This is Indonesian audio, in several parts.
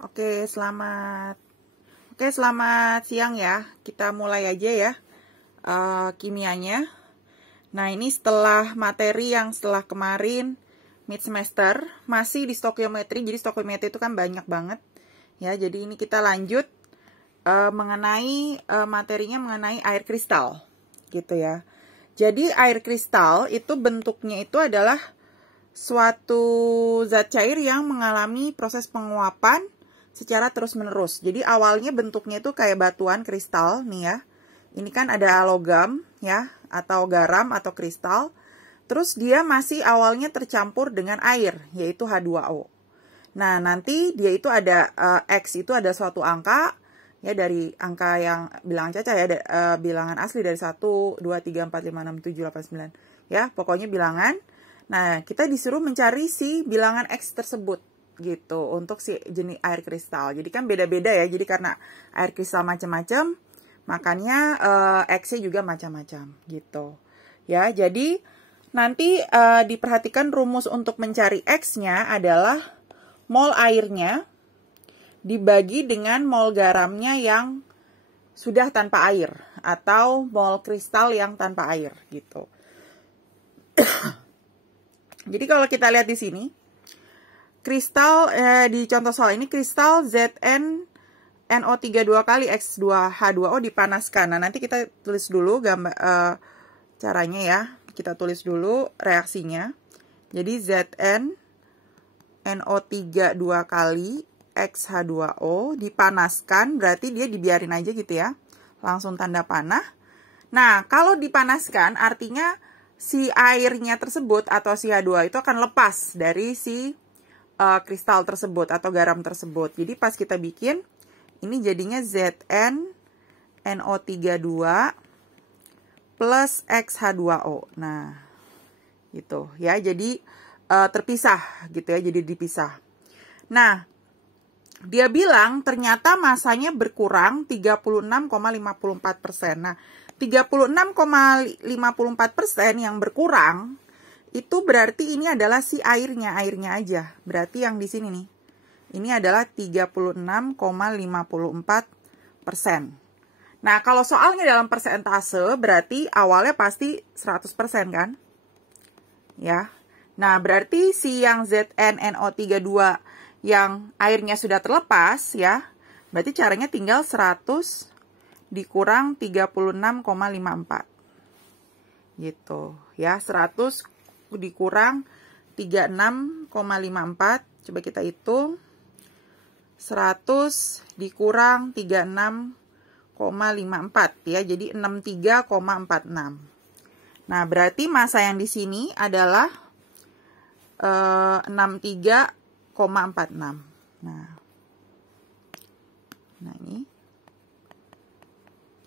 Oke, selamat siang ya. Kita mulai aja ya kimianya. Nah, ini setelah materi yang setelah kemarin mid semester masih di stokiometri. Jadi stokiometri itu kan banyak banget ya. Jadi ini kita lanjut mengenai materinya mengenai air kristal gitu ya. Jadi air kristal itu bentuknya itu adalah suatu zat cair yang mengalami proses penguapan secara terus-menerus. Jadi awalnya bentuknya itu kayak batuan kristal nih ya. Ini kan ada logam ya, atau garam atau kristal. Terus dia masih awalnya tercampur dengan air, yaitu H2O. Nah, nanti dia itu ada X itu ada suatu angka ya, dari angka yang bilangan caca ya, bilangan asli dari 1, 2, 3, 4, 5, 6, 7, 8, 9 ya, pokoknya bilangan. Nah, kita disuruh mencari si bilangan X tersebut gitu untuk si jenis air kristal. Jadi kan beda-beda ya. Jadi karena air kristal macam-macam, makanya X-nya juga macam-macam gitu. Ya, jadi nanti diperhatikan rumus untuk mencari X-nya adalah mol airnya dibagi dengan mol garamnya yang sudah tanpa air atau mol kristal yang tanpa air gitu. Jadi kalau kita lihat di sini, kristal di contoh soal ini kristal ZnNO3 2 kali X2H2O dipanaskan. Nah, nanti kita tulis dulu gambar caranya ya. Kita tulis dulu reaksinya. Jadi ZnNO3 2 kali XH2O dipanaskan, berarti dia dibiarin aja gitu ya. Langsung tanda panah. Nah, kalau dipanaskan artinya si airnya tersebut atau si H2 itu akan lepas dari si kristal tersebut atau garam tersebut. Jadi pas kita bikin, ini jadinya ZnNO3 2 plus XH2O. Nah, gitu ya. Jadi terpisah gitu ya, jadi dipisah. Nah, dia bilang ternyata masanya berkurang 36,54%. Nah, 36,54% yang berkurang itu berarti ini adalah si airnya aja. Berarti yang di sini nih, ini adalah 36,54%. Nah, kalau soalnya dalam persentase berarti awalnya pasti 100% kan? Ya. Nah, berarti si yang ZnNO3 2 yang airnya sudah terlepas ya, berarti caranya tinggal 100 dikurang 36,54 gitu ya. 100 dikurang 36,54, coba kita hitung. 100 dikurang 36,54 ya, jadi 63,46. Nah, berarti massa yang di sini adalah 63,46. Nah ini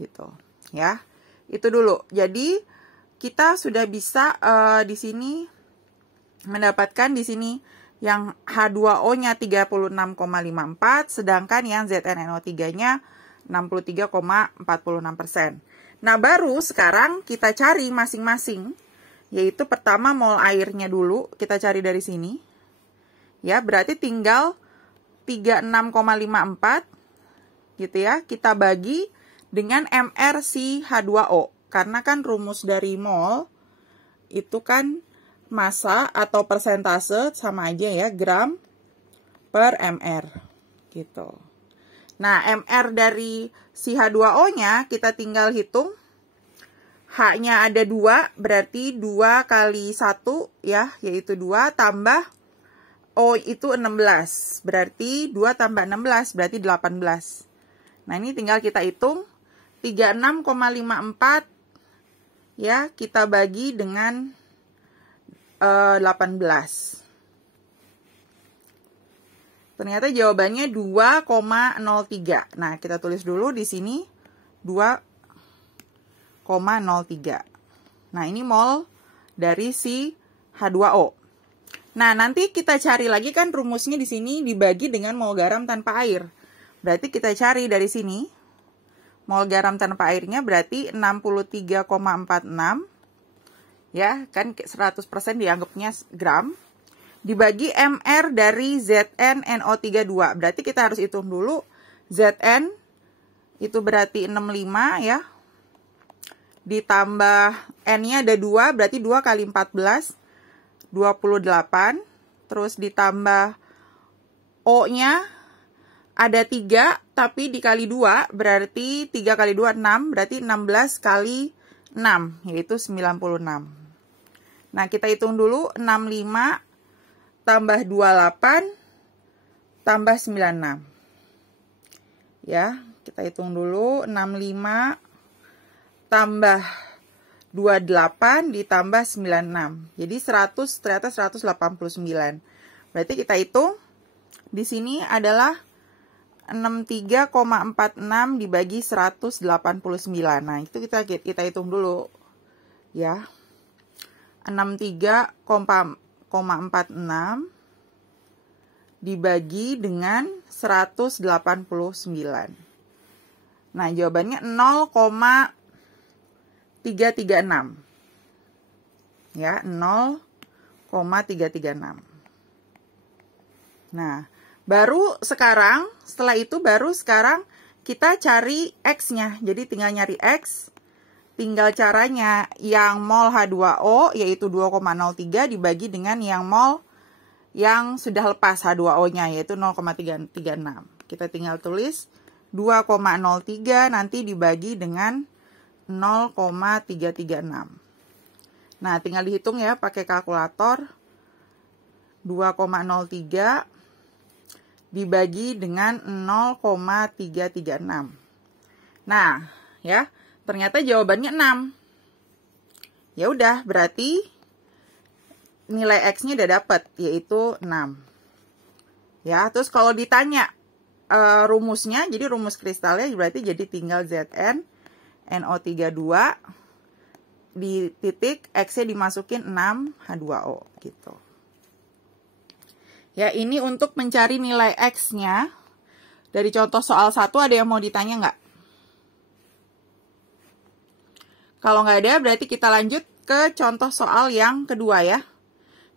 gitu ya. Itu dulu. Jadi kita sudah bisa di sini mendapatkan di sini yang H2O-nya 36,54, sedangkan yang ZnNO3-nya 63,46%. Nah, baru sekarang kita cari masing-masing, yaitu pertama mol airnya dulu, kita cari dari sini. Ya, berarti tinggal 36,54 gitu ya, kita bagi dengan MR si H2O. Karena kan rumus dari mol itu kan massa atau persentase sama aja ya, gram per MR gitu. Nah, MR dari si H2O-nya kita tinggal hitung. H-nya ada 2, berarti 2 kali 1 ya, yaitu 2 tambah O itu 16. Berarti 2 tambah 16 berarti 18. Nah, ini tinggal kita hitung. 36,54 ya, kita bagi dengan 18. Ternyata jawabannya 2,03. Nah, kita tulis dulu di sini 2,03. Nah, ini mol dari si H2O. Nah, nanti kita cari lagi kan rumusnya di sini dibagi dengan mol garam tanpa air. Berarti kita cari dari sini. Mol garam tanpa airnya berarti 63,46. Ya, kan 100% dianggapnya gram. dibagi MR dari ZnNO32. Berarti kita harus hitung dulu Zn itu berarti 65 ya. Ditambah N-nya ada 2, berarti 2 kali 14, 28. Terus ditambah O-nya ada 3, tapi dikali 2, berarti 3 kali 2, 6. Berarti 16 kali 6, yaitu 96. Nah, kita hitung dulu 65 tambah 28 tambah 96. Ya, kita hitung dulu 65 tambah 28 ditambah 96. Jadi 100 ternyata 189. Berarti kita hitung di sini adalah 63,46 dibagi 189. Nah, itu kita hitung dulu. Ya. 63,46 dibagi dengan 189. Nah, jawabannya 0,336. Ya, 0,336. Nah, baru sekarang, setelah itu sekarang kita cari X-nya. Jadi tinggal nyari X. Tinggal caranya yang mol H2O yaitu 2,03 dibagi dengan yang mol yang sudah lepas H2O-nya yaitu 0,336. Kita tinggal tulis 2,03 nanti dibagi dengan 0,336. Nah, tinggal dihitung ya pakai kalkulator. 2,03 dibagi dengan 0,336. Nah, ya. Ternyata jawabannya 6. Ya udah, berarti nilai X-nya udah dapat, yaitu 6. Ya, terus kalau ditanya rumusnya, jadi rumus kristalnya berarti jadi tinggal Zn NO32 di titik X-nya dimasukin 6 H2O gitu. Ya, ini untuk mencari nilai X-nya. Dari contoh soal 1 ada yang mau ditanya nggak? Kalau nggak ada, berarti kita lanjut ke contoh soal yang kedua ya.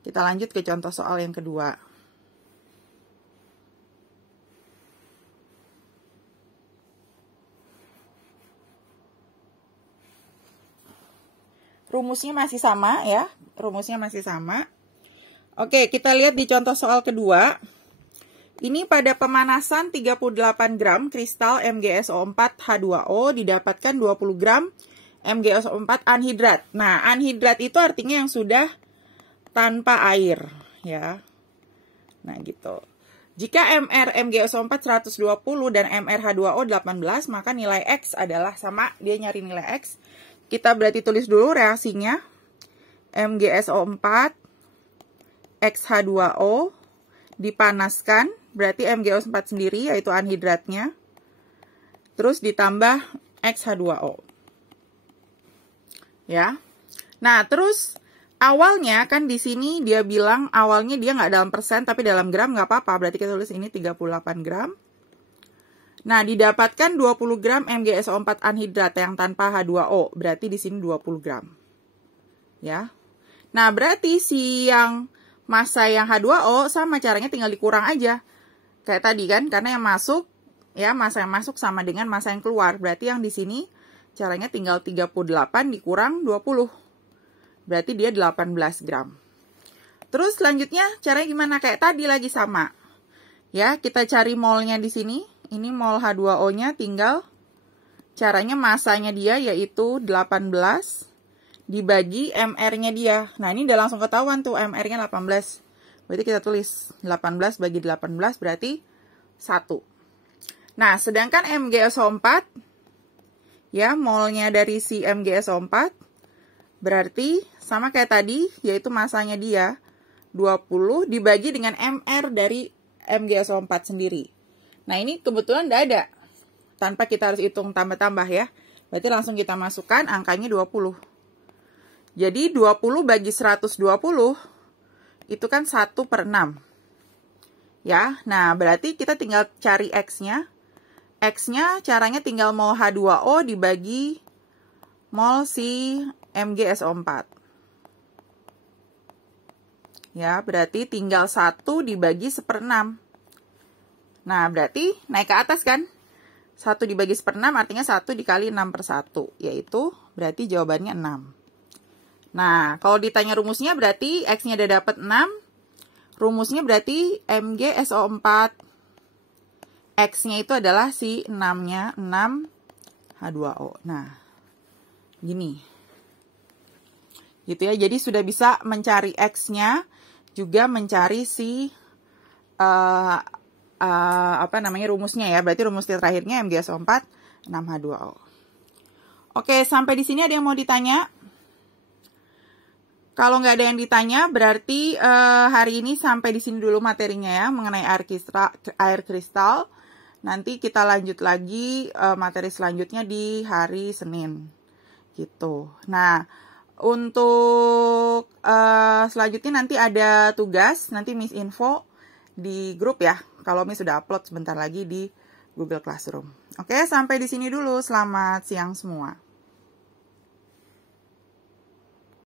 Kita lanjut ke contoh soal yang kedua. Rumusnya masih sama ya. Rumusnya masih sama. Oke, kita lihat di contoh soal kedua. Ini pada pemanasan 38 gram kristal MgSO4H2O didapatkan 20 gram MgSO4 anhidrat. Nah, anhidrat itu artinya yang sudah tanpa air, ya. Nah, gitu. Jika MR MgSO4 120 dan MrH2O 18, maka nilai X adalah sama. Dia nyari nilai X. Kita berarti tulis dulu reaksinya. MgSO4 XH2O dipanaskan, berarti MgSO4 sendiri, yaitu anhidratnya. Terus ditambah XH2O. Ya. Nah, terus awalnya kan di sini dia bilang awalnya dia nggak dalam persen tapi dalam gram, nggak apa-apa. Berarti kita tulis ini 38 gram. Nah, didapatkan 20 gram MgSO4 anhidrat yang tanpa H2O. Berarti di sini 20 gram. Ya. Nah, berarti si yang massa yang H2O sama caranya tinggal dikurang aja. Kayak tadi kan, karena yang masuk ya massa yang masuk sama dengan massa yang keluar. Berarti yang di sini caranya tinggal 38 dikurang 20. Berarti dia 18 gram. Terus selanjutnya caranya gimana? Kayak tadi lagi sama. Ya, kita cari molnya di sini. Ini mol H2O-nya tinggal caranya massanya dia yaitu 18 dibagi MR-nya dia. Nah, ini udah langsung ketahuan tuh MR-nya 18. Berarti kita tulis 18 bagi 18 berarti 1. Nah, sedangkan MgSO4 ya, molnya dari si MgSO4 berarti sama kayak tadi, yaitu masanya dia 20 dibagi dengan MR dari MgSO4 sendiri. Nah, ini kebetulan udah ada. Tanpa kita harus hitung tambah-tambah ya. Berarti langsung kita masukkan angkanya 20. Jadi 20 bagi 120 itu kan 1/6. Ya, nah berarti kita tinggal cari X-nya. X-nya caranya tinggal mol H2O dibagi mol si MgSO4. Ya, berarti tinggal 1 dibagi 1/6. Nah, berarti naik ke atas kan? 1 dibagi 1/6 artinya 1 dikali 6/1. Yaitu berarti jawabannya 6. Nah, kalau ditanya rumusnya berarti X-nya udah dapat 6. Rumusnya berarti MgSO4. X-nya itu adalah si 6-nya, 6H2O. Nah, gini. Gitu ya, jadi sudah bisa mencari X-nya, juga mencari si rumusnya ya. Berarti rumus terakhirnya MgSO4 6H2O. Oke, sampai di sini ada yang mau ditanya? Kalau nggak ada yang ditanya, berarti hari ini sampai di sini dulu materinya ya, mengenai air kristal. Nanti kita lanjut lagi materi selanjutnya di hari Senin. Gitu. Nah, untuk selanjutnya nanti ada tugas, nanti Miss info di grup ya. Kalau Miss sudah upload sebentar lagi di Google Classroom. Oke, sampai di sini dulu. Selamat siang semua.